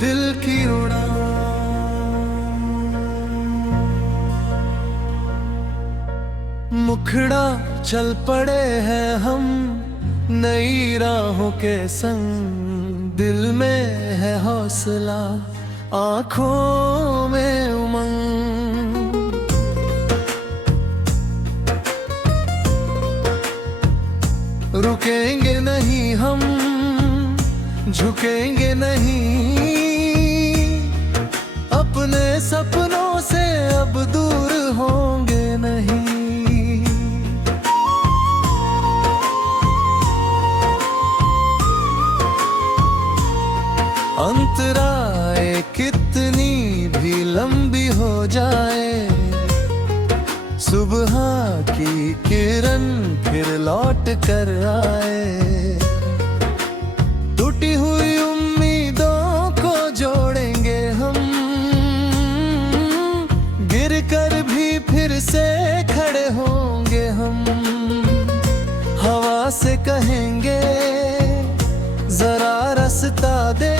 दिल की उड़ान। मुखड़ा चल पड़े हैं हम नई राहों के संग। दिल में है हौसला, आंखों में उमंग। रुकेंगे नहीं हम, झुकेंगे नहीं, अपने सपनों से अब दूर होंगे नहीं। अंतराए कितनी भी लंबी हो जाए, सुबह की किरण फिर लौट कर आए। टूटी हुई उम्मीदों को जोड़ेंगे हम, गिर कर भी फिर से खड़े होंगे हम। हवा से कहेंगे जरा रास्ता दे,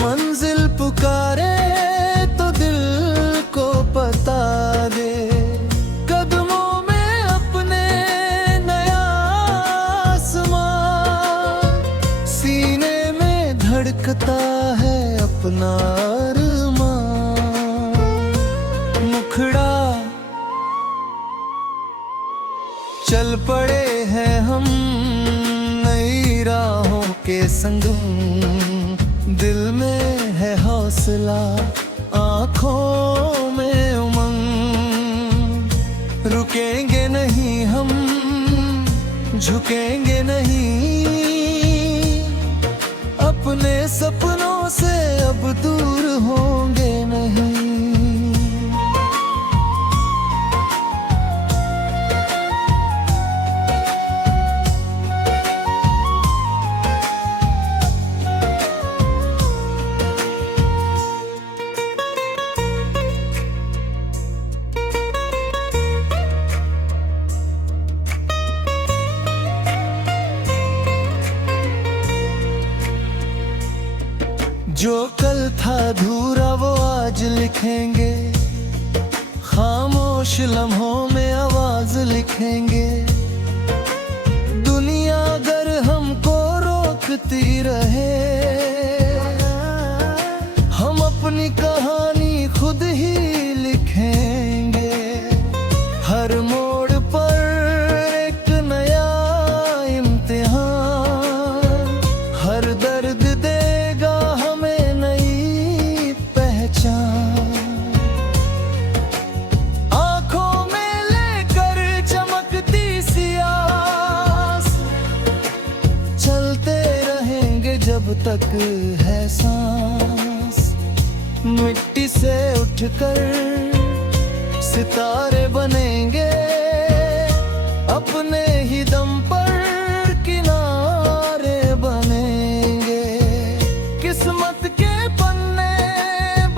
मंजिल पुकारे तो दिल को बता दे। कदमों में अपने नया आसमान, सीने में धड़कता है अपना अरमान। मुखड़ा चल पड़े हैं हम नई राहों के संग। दिल में है हौसला, आंखों में उमंग। रुकेंगे नहीं हम, झुकेंगे नहीं, अपने सपनों से अब दूर होंगे नहीं। जो कल था अधूरा वो आज लिखेंगे, खामोश लम्हों में आवाज लिखेंगे। दुनिया अगर हमको रोकती रहे, हम अपनी कहानी खुद ही लिखेंगे। हर मोड़ पर एक नया इम्तिहान, हर दर्द देगा हमें नई पहचान। आंखों में लेकर चमकती सी आस, चलते रहेंगे जब तक है सांस। मिट्टी से उठकर सितारे बनेंगे, अपने ही दम पर किनारे बनेंगे। किस्मत के पन्ने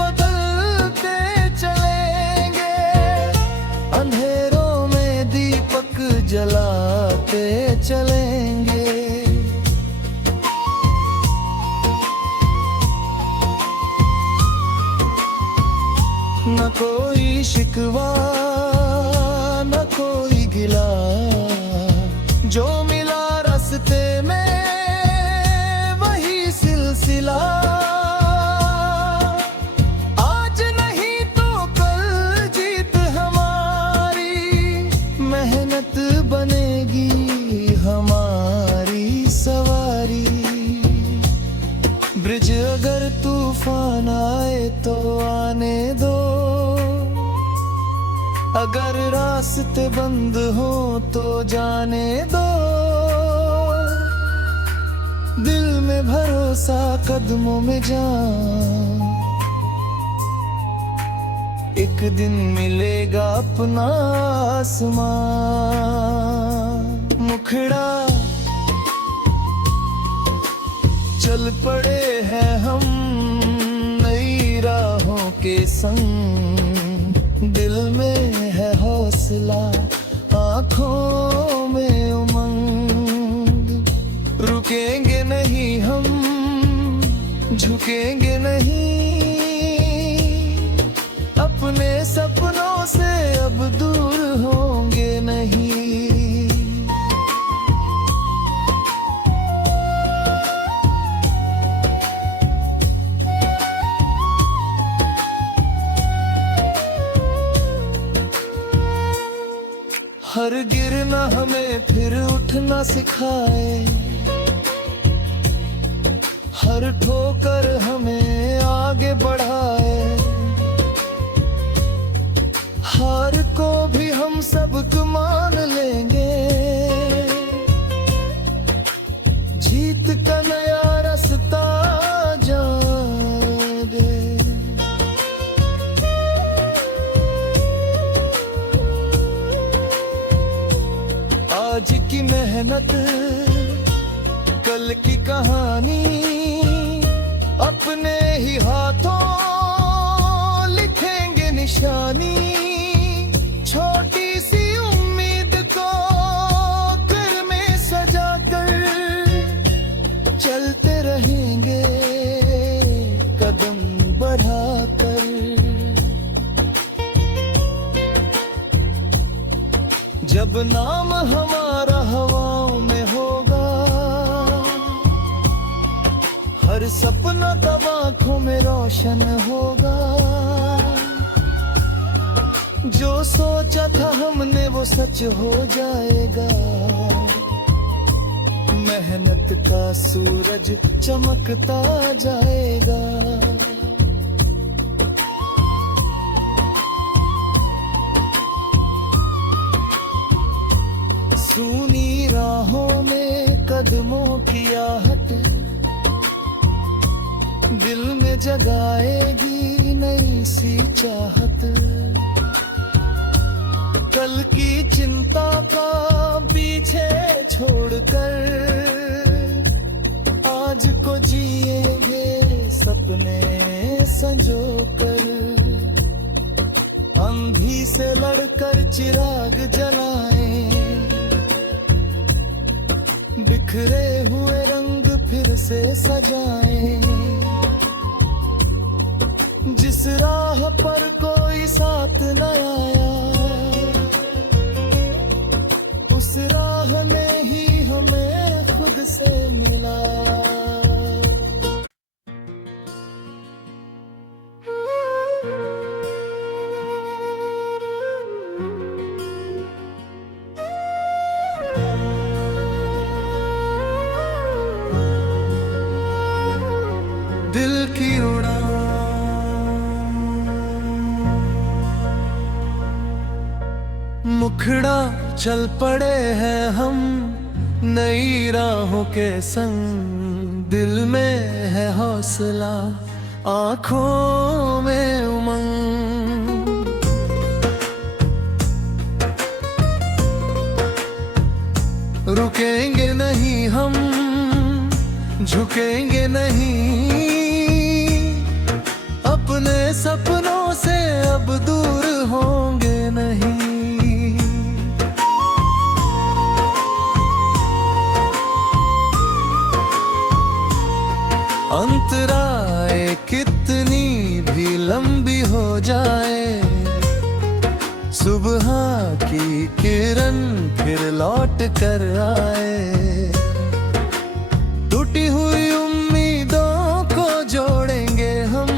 बदलते चलेंगे, अंधेरों में दीपक जलाते चलेंगे। न कोई शिकवा न कोई गिला, जो मिला रास्ते में वही सिलसिला। आज नहीं तो कल जीत हमारी, मेहनत बनेगी हमारी सवारी। ब्रिज अगर तूफान आए तो आने दो, अगर रास्ते बंद हो तो जाने दो। दिल में भरोसा, कदमों में जान, एक दिन मिलेगा अपना आसमान। मुखड़ा चल पड़े हैं हम नई राहों के संग। दिल में है हौसला, आंखों में उमंग। रुकेंगे नहीं हम, झुकेंगे नहीं, अपने सपनों से अब दूर होंगे नहीं। हर गिरना हमें फिर उठना सिखाए, हर ठोकर हमें आगे बढ़ाए। हार को भी हम सबक मान लेंगे, जीत का नया रास्ता जाने। आज की मेहनत कल की कहानी, अपने ही हाथों लिखेंगे निशानी। छोटी सी उम्मीद को घर में सजा कर चलते रहेंगे कदम बढ़ाकर। जब नाम हमारा हवाओं में होगा, हर सपना तब आँखों में रोशन होगा। जो सोचा था हमने वो सच हो जाएगा, मेहनत का सूरज चमकता जाएगा। सूनी राहों में कदमों की आहट, दिल में जगाएगी नई सी चाहत। कल की चिंता का पीछे छोड़कर आज को जिएंगे सपने संजोकर। अंधी से लड़कर चिराग जलाएं, बिखरे हुए रंग फिर से सजाएं। जिस राह पर कोई साथ न आया, उस राह में ही हमें खुद से मिला। दिल की उड़ान, मुखड़ा चल पड़े हैं हम नई राहों के संग। दिल में है हौसला, आँखों में उमंग। रुकेंगे नहीं हम, झुकेंगे नहीं, अपने सपनों से अब दूर होंगे नहीं। अंतराय कितनी भी लंबी हो जाए, सुबह की किरण फिर लौट कर आए। टूटी हुई उम्मीदों को जोड़ेंगे हम,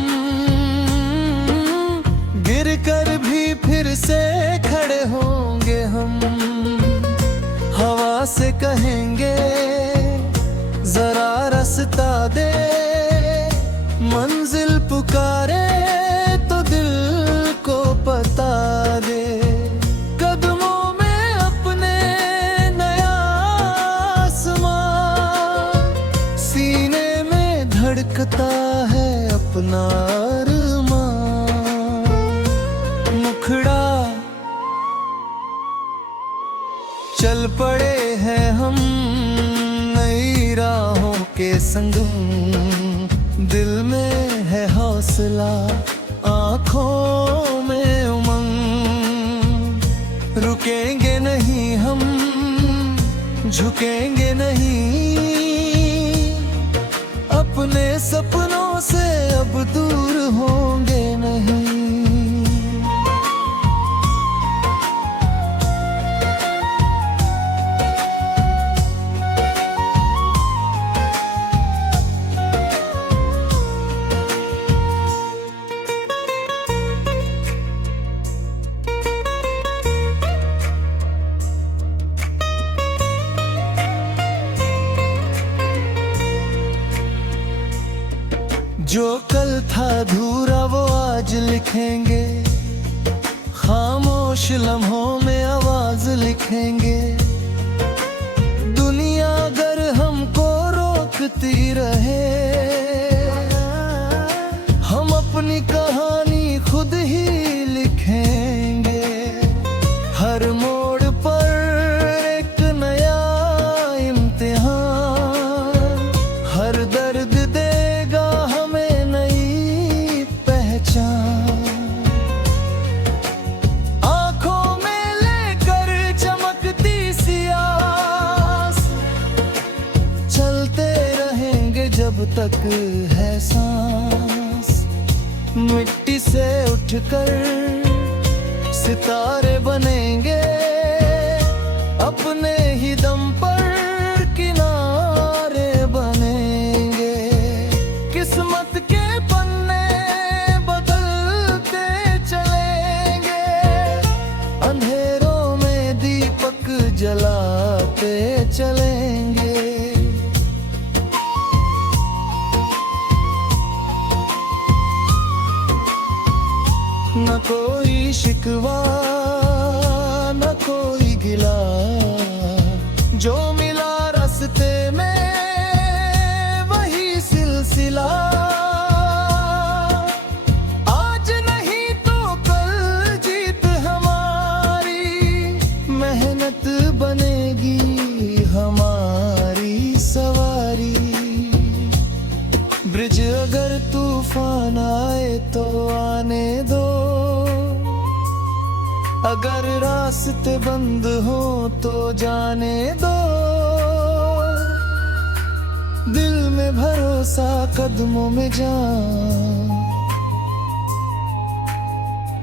गिर कर भी फिर से खड़े होंगे हम। हवा से कहेंगे जरा रास्ता दे, मंजिल पुकारे तो दिल को बता दे। कदमों में अपने नया आसमान, सीने में धड़कता है अपना अरमान। मुखड़ा चल पड़े हैं हम नई राहों के संग। दिल में है हौसला, आँखों में उमंग। रुकेंगे नहीं हम, झुकेंगे नहीं, अपने सपनों अब दूर होंगे नहीं। जो कल था अधूरा वो आज लिखेंगे, खामोश लम्हों में आवाज लिखेंगे। दुनिया अगर हमको रोकती रहे, हम अपनी कहानी खुद ही लिखेंगे। हर मोड़ पर एक नया इम्तिहान, हर दर्द देगा हमें नई पहचान। आंखों में लेकर चमकती सी आस, चलते रहेंगे जब तक है सांस। मिट्टी से उठकर सितारे बनेंगे, अपने ही दम पर किनारे बनेंगे। किस्मत के पन्ने बदलते चलेंगे, अंधेरों में दीपक जलाते चलेंगे। न कोई शिकवा न कोई गिला, जो मिला रास्ते में वही सिलसिला। आज नहीं तो कल जीत हमारी, मेहनत बनेगी हमारी सवारी। ब्रिज अगर तूफान आए तो आने दो, अगर रास्ते बंद हो तो जाने दो। दिल में भरोसा कदमों में जान,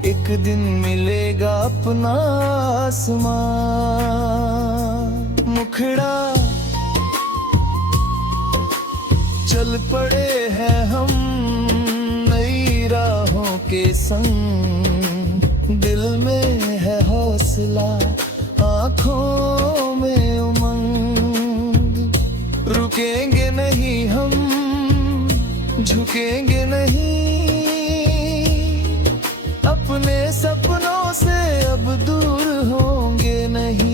एक दिन मिलेगा अपना आसमान। मुखड़ा चल पड़े हैं हम नई राहों के संग। दिल में है हौसला, आँखों में उमंग। रुकेंगे नहीं हम, झुकेंगे नहीं, अपने सपनों से अब दूर होंगे नहीं।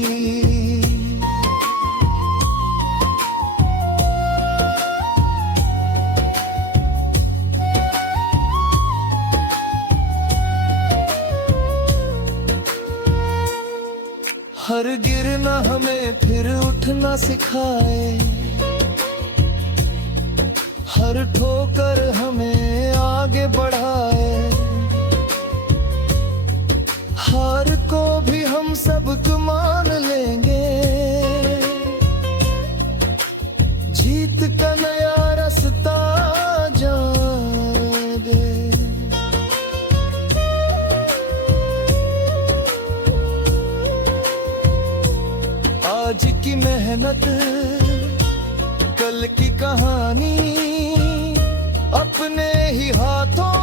हर गिरना हमें फिर उठना सिखाए, हर ठोकर हमें आगे बढ़ाए। हार को भी हम सबक मान लेंगे, जीत का नया रास्ता जाएंगे। आज की मेहनत कल की कहानी, अपने ही हाथों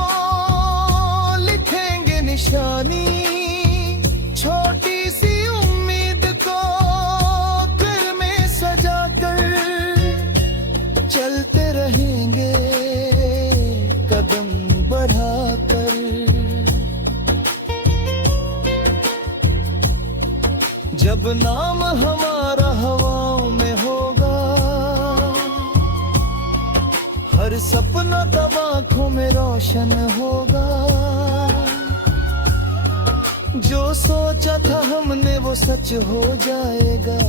लिखेंगे निशानी। छोटी सी उम्मीद को दिल में सजा कर चलते रहेंगे कदम बढ़ाकर। जब नाम हमारा हवाओं में होगा, हर सपना तब आंखों में रोशन होगा। जो सोचा था हमने वो सच हो जाएगा,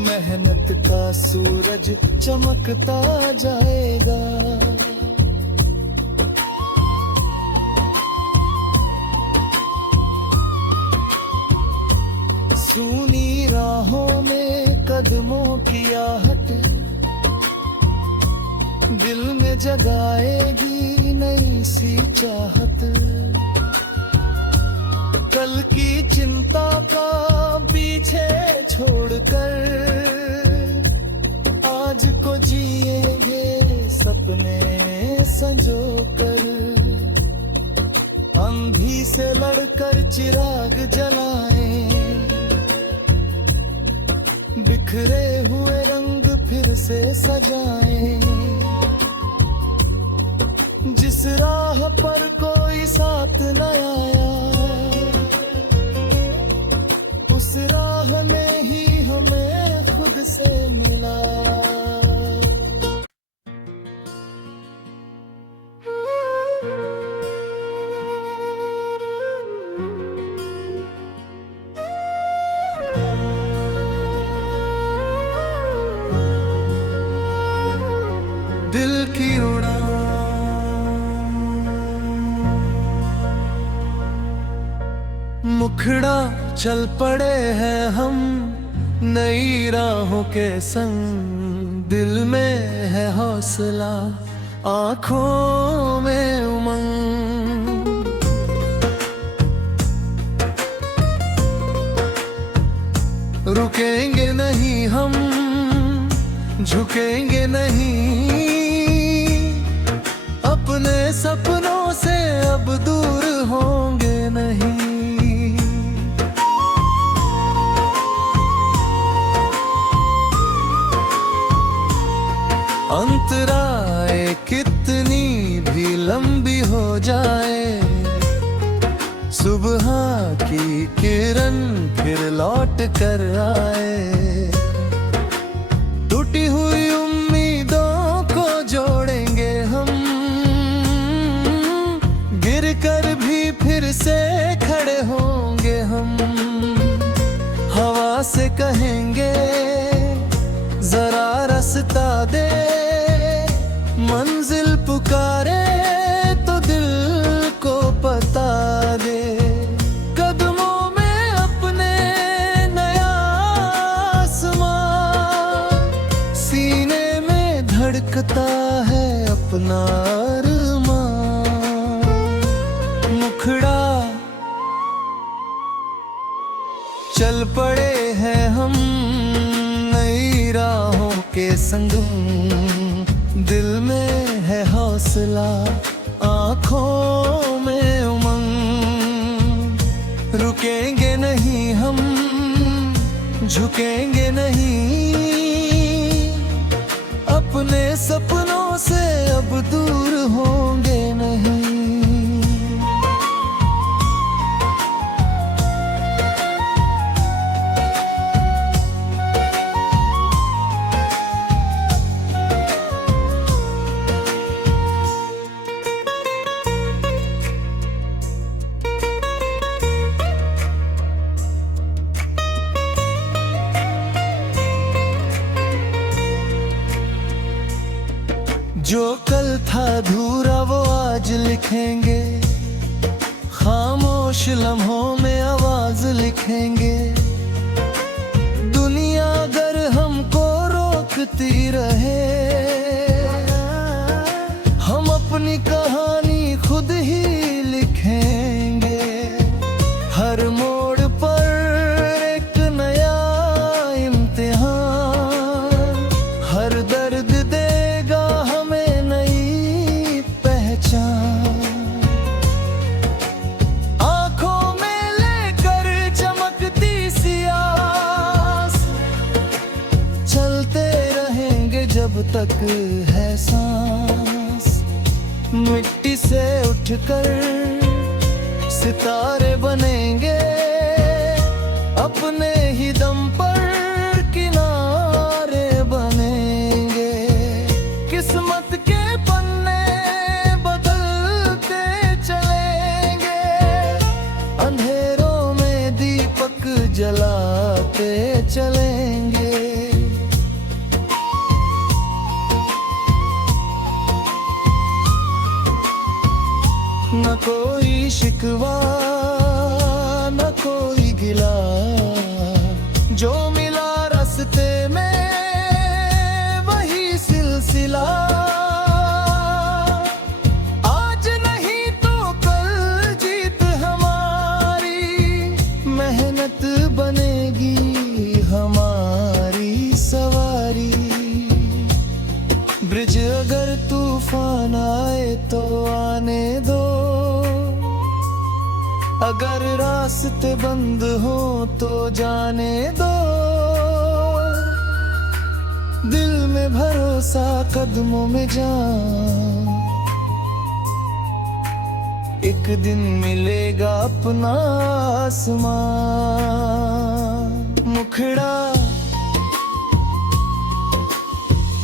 मेहनत का सूरज चमकता जाएगा। सूनी राहों में कदमों की आहट, दिल में में जगाएगी नई सी चाहत। कल की चिंता का पीछे छोड़कर आज को जिएंगे सपने संजोकर। अंधी से लड़कर चिराग जलाएं, बिखरे हुए रंग फिर से सजाएं। जिस राह पर कोई साथ न आया, उस राह में ही हमें खुद से मिलाया। दिल की उड़ान, मुखड़ा चल पड़े हैं हम नई राहों के संग। दिल में है हौसला, आंखों में उमंग। रुकेंगे नहीं हम, झुकेंगे नहीं, अपने सपनों से अब दूर होंगे नहीं। अंतराय कितनी भी लंबी हो जाए, सुबह की किरण फिर लौट कर आए। टूटी हुई उम्मीदों को जोड़ेंगे हम, गिर कर भी फिर से खड़े होंगे हम। हवा से कहेंगे जरा रास्ता दे, मंजिल पुकारे तो दिल को बता दे। कदमों में अपने नया आसमान, सीने में धड़कता है अपना अरमान। मुखड़ा चल पड़े हैं हम नई राहों के संग। दिल में है हौसला, आंखों में उमंग। रुकेंगे नहीं हम, झुकेंगे नहीं, अपने सपनों से अब दूर होंगे नहीं। जो कल था अधूरा वो आज लिखेंगे, खामोश लम्हों में आवाज लिखेंगे। दुनिया अगर हमको रोकती रहे, हम अपनी कहानी खुद ही लिखेंगे। हर मोड़ पर एक नया इम्तिहान, हर दर्द देगा हमें नई पहचान। आंखों में लेकर चमकती सी आस, चलते रहेंगे जब तक है सांस। मिट्टी से उठकर सितारे बनेंगे, अपने ही दम पर किनारे बनेंगे। किस्मत के पन्ने बदलते चलेंगे, अंधेरों में दीपक जलाते चलेंगे। न कोई शिकवा न कोई गिला, जो मिला रास्ते में वही सिलसिला। अगर तूफान आए तो आने दो, अगर रास्ते बंद हो तो जाने दो। दिल में भरोसा, कदमों में जान, एक दिन मिलेगा अपना आसमान। मुखड़ा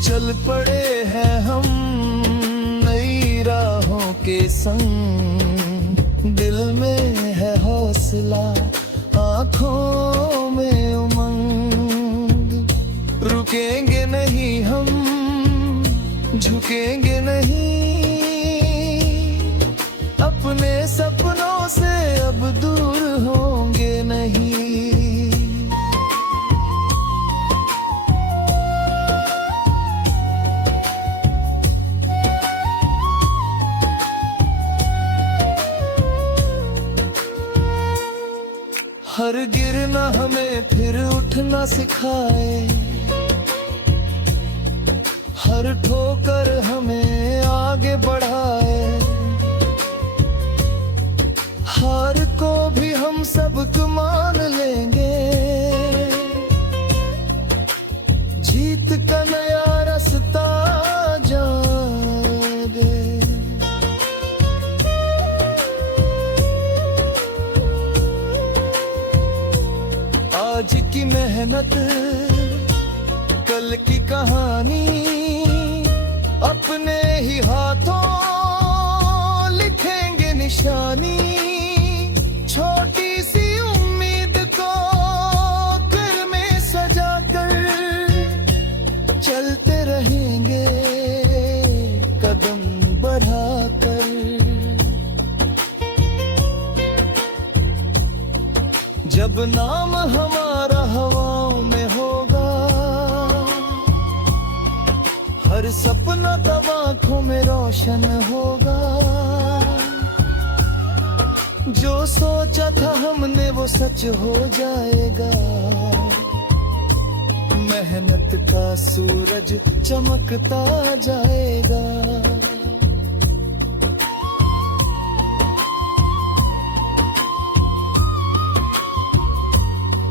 चल पड़े हैं हम नई राहों के संग, दिल में है हौसला, आँखों में उमंग। रुकेंगे नहीं हम, झुकेंगे नहीं, अपने सपनों से अब दूर होंगे नहीं। हर गिरना हमें फिर उठना सिखाए, हर ठोकर हमें आगे बढ़ाए। हार को भी हम सबक मान लेंगे, जीत का नया रास्ता जाएंगे। आज की मेहनत कल की कहानी, अपने ही हाथों लिखेंगे निशानी। छोटी सी उम्मीद को घर में सजा कर चलते रहेंगे कदम बढ़ाकर। जब नाम हमारा हवाओं में होगा, हर सपना तब आँखों में रोशन होगा। जो सोचा था हमने वो सच हो जाएगा, मेहनत का सूरज चमकता जाएगा।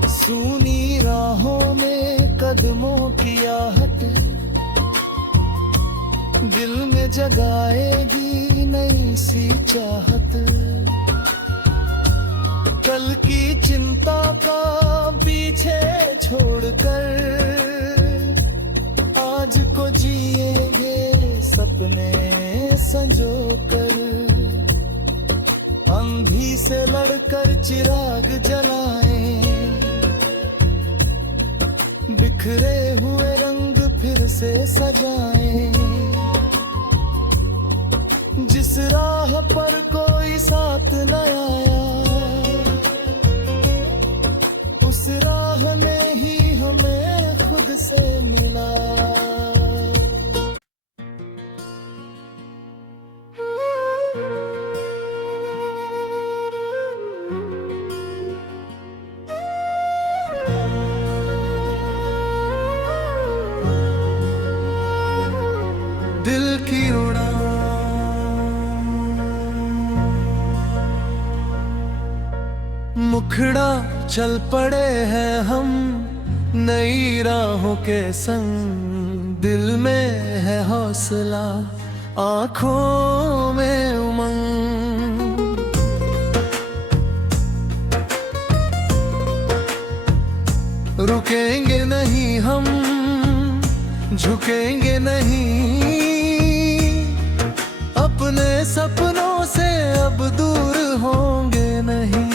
सूनी राहों में कदमों की आहट, दिल में जगाएगी नई सी चाहत। कल की चिंता का पीछे छोड़कर आज को जिएंगे सपने संजोकर। अंधी से लड़कर चिराग जलाएं, बिखरे हुए रंग फिर से सजाएं। जिस राह पर कोई साथ न आया, उस राह ने ही हमें खुद से मिलाया। दिल की उड़ान, मुखड़ा चल पड़े हैं हम नई राहों के संग। दिल में है हौसला, आँखों में उमंग। रुकेंगे नहीं हम, झुकेंगे नहीं, अपने सपनों से अब दूर होंगे नहीं।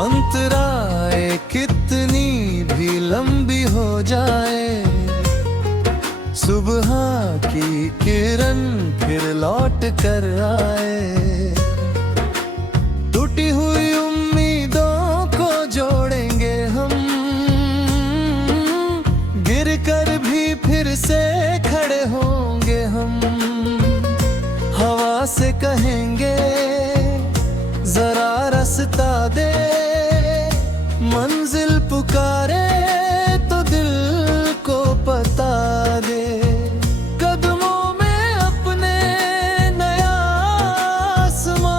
अंतराय कितनी भी लंबी हो जाए, सुबह की किरण फिर लौट कर आए। टूटी हुई उम्मीदों को जोड़ेंगे हम, गिर कर भी फिर से खड़े होंगे हम। हवा से कहेंगे जरा रास्ता दे, मंजिल पुकारे तो दिल को पता दे, कदमों में अपने नया आसमां,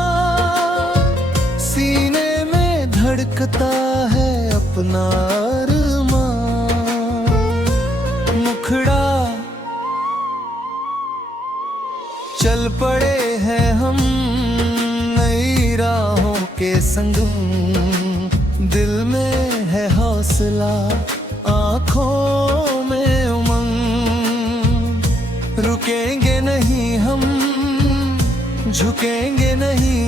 सीने में धड़कता है अपना अरमां। मुखड़ा चल पड़े हैं हम नई राहों के संग, दिल में है हौसला, आँखों में उमंग। रुकेंगे नहीं हम, झुकेंगे नहीं,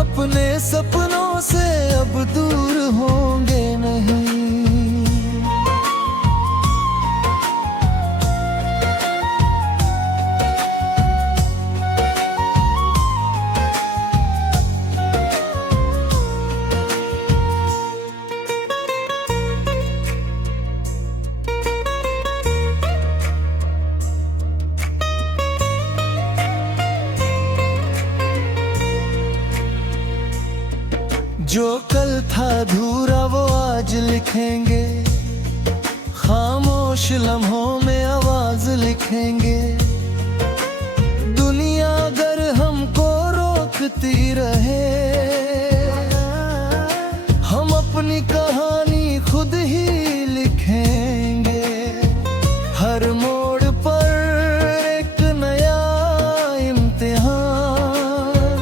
अपने सपनों से अब दूर होंगे नहीं। जो कल था अधूरा वो आज लिखेंगे, खामोश लम्हों में आवाज लिखेंगे। दुनिया अगर हमको रोकती रहे, हम अपनी कहानी खुद ही लिखेंगे। हर मोड़ पर एक नया इम्तिहान,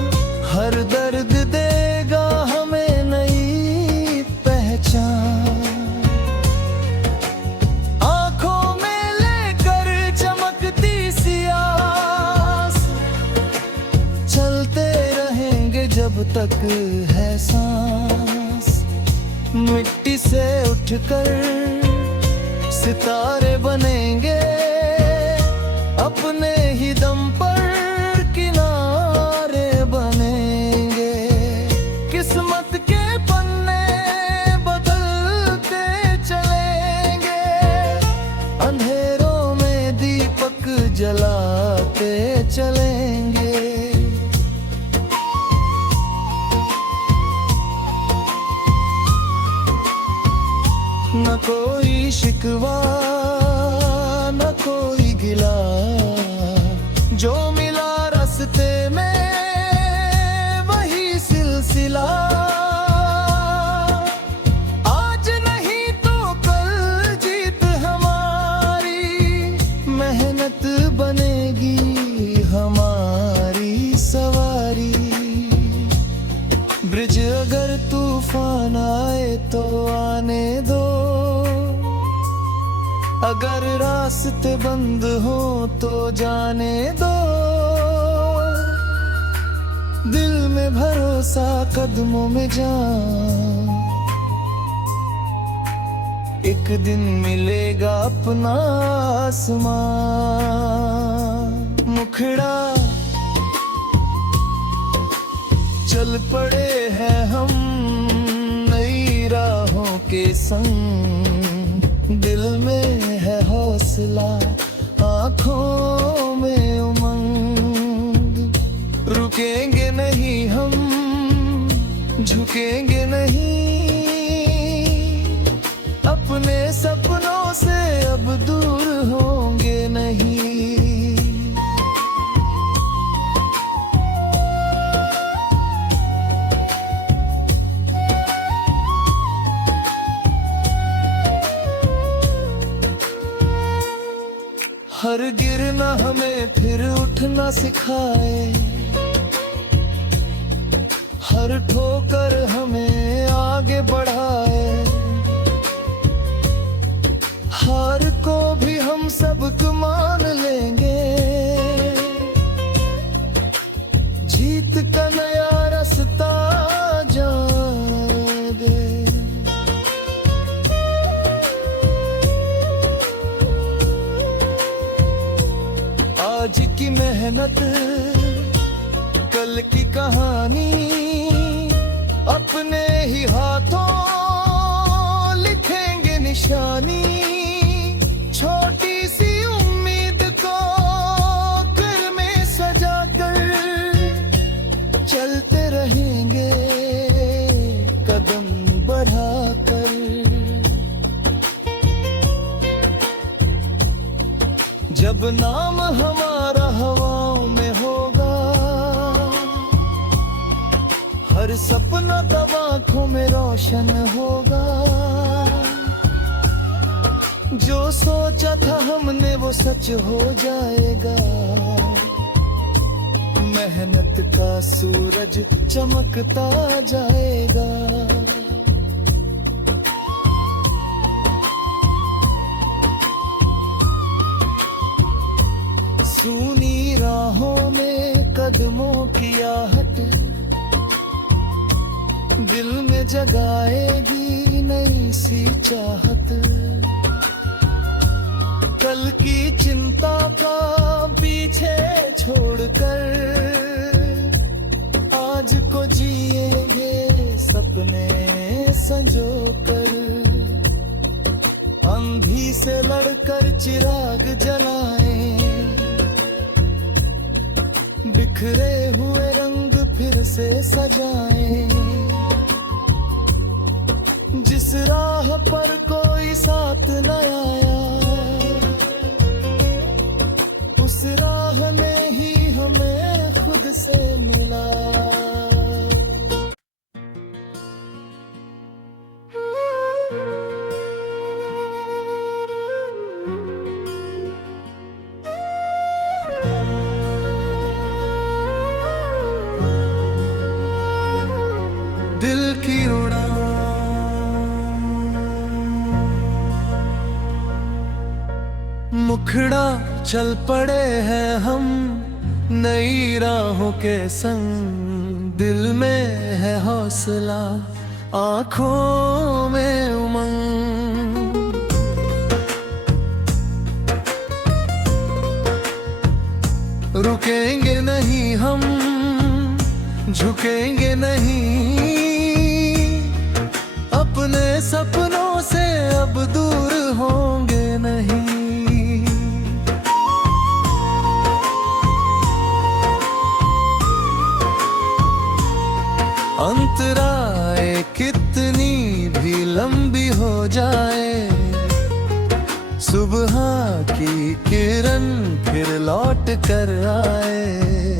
हर दर्द देगा हमें नई पहचान। आंखों में लेकर चमकती सी आस, चलते रहेंगे जब तक है सांस। मिट्टी से उठकर सितारे बनेंगे, अपने ही दम पर किनारे बनेंगे। किस्मत के पन्ने बदलते चलेंगे, अंधेरों में दीपक जलाते चलेंगे। न कोई शिकवा न कोई गिला, जो मिला रास्ते में वही सिलसिला। आज नहीं तो कल जीत हमारी, मेहनत बनेगी हमारी सवारी। ब्रिज अगर तूफान आए तो आने दो, अगर रास्ते बंद हो तो जाने दो। दिल में भरोसा कदमों में जान, एक दिन मिलेगा अपना आसमान। मुखड़ा चल पड़े हैं हम नई राहों के संग, दिल में है हौसला, आँखों में उमंग। रुकेंगे नहीं हम, झुकेंगे नहीं, अपने सपनों से अब दूर होंगे नहीं। हर गिरना हमें फिर उठना सिखाए, हर ठोकर हमें आगे बढ़ाए। हार को भी हम सबक मान लेंगे, जीत का नया रास्ता जाने। आज की मेहनत कल की कहानी, अपने ही हाथों लिखेंगे निशानी। छोटी सी उम्मीद को घर में सजा कर चलते रहेंगे, अब नाम हमारा हवाओं में होगा, हर सपना तब आंखों में रोशन होगा। जो सोचा था हमने वो सच हो जाएगा, मेहनत का सूरज चमकता जाएगा। सूनी राहों में कदमों की आहट दिल में जगाएगी नई सी चाहत। कल की चिंता का पीछे छोड़कर आज को जिएंगे सपने संजोकर। अंधी से लड़कर चिराग जलाएं, बिखरे हुए रंग फिर से सजाएं। जिस राह पर कोई साथ न आया, उस राह में ही हमें खुद से मिला। दिल की उड़ान मुखड़ा चल पड़े हैं हम नई राहों के संग। दिल में है हौसला, आंखों में उमंग। रुकेंगे नहीं हम, झुकेंगे नहीं, अपने सपनों से अब दूर होंगे नहीं। अंतराय कितनी भी लंबी हो जाए, सुबह की किरण फिर लौट कर आए।